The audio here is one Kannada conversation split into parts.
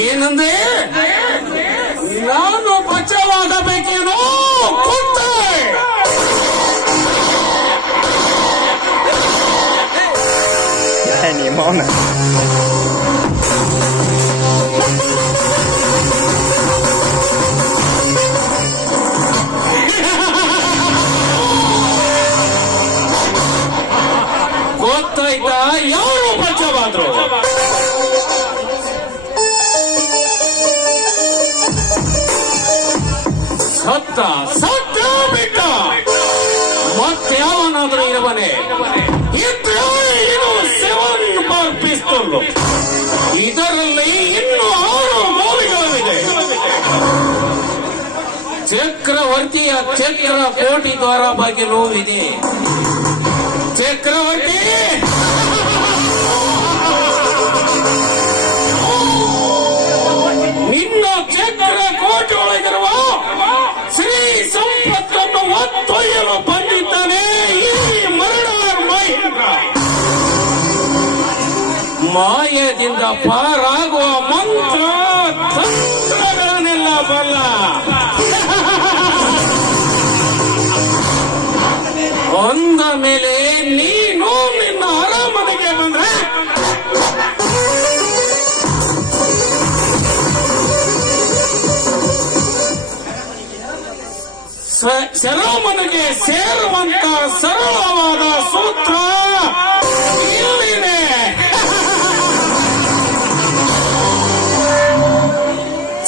ಏನಂದ್ರೆ ನಾನು ಬಚಾವಾಗಬೇಕೇನೋ ಗೊತ್ತೇ Any moment. ಗೊತ್ತಾಯ್ತಾ ಯಾರು ಬಚಾವಾದ್ರು ಸತ್ತ ಸತ್ತ ಬಿಟ್ಟ ಮತ್ತಾವನಾದ್ರೂ ಇರವನೆ? ಸೆವೆನ್ ಬಾರ್ ಇದರಲ್ಲಿ ಇನ್ನು ಆರು ಮೌಲ್ಯಗಳಿದೆ ಚಕ್ರವರ್ತಿಯ ಚಕ್ರ ಕೋಟಿ ದ್ವಾರ ಬಗ್ಗೆ ನೋವಿದೆ. ಚಕ್ರವರ್ತಿ! ಒತ್ತೊಯ್ಯಲು ಬಂದಿದ್ದಾನೆ. ಈ ಮರಣ ಮಹೇಂದ್ರ ಮಾಯದಿಂದ ಪಾರಾಗುವ ಮಂತ್ರ ತಂತ್ರಗಳನ್ನೆಲ್ಲ ಬಲ್ಲ. ಒಂದ ಮೇಲೆ ನೀನು ಸೆರೆಮನೆಗೆ ಸೇರುವಂತ ಸರಳವಾದ ಸೂತ್ರ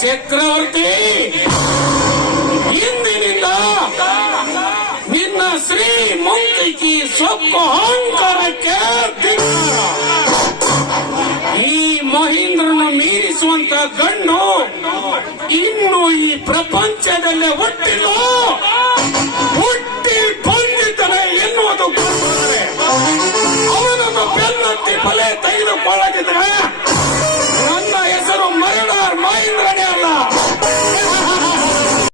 ಚಕ್ರವರ್ತಿ, ಇಂದಿನಿಂದ ನಿನ್ನ ಶ್ರೀ ಮುಂತಿಕಿ ಸೊಪ್ಪು ಅಹಂಕಾರಕ್ಕೆ. ಈ ಮಹೇಂದ್ರನ ಮೀರಿಸುವಂತ ಗಣ್ಣು ಇನ್ನು ಈ ಪ್ರಪಂಚದಲ್ಲೇ ಹುಟ್ಟಿಲ್ಲ ಹುಟ್ಟಿ ಬಂದಿದ್ದಾನೆ ಎನ್ನುವುದು ಅವನನ್ನು ಬೆನ್ನತ್ತಿ ಬಲೆ ತೆಗೆದುಕೊಳ್ಳದಿದ್ರೆ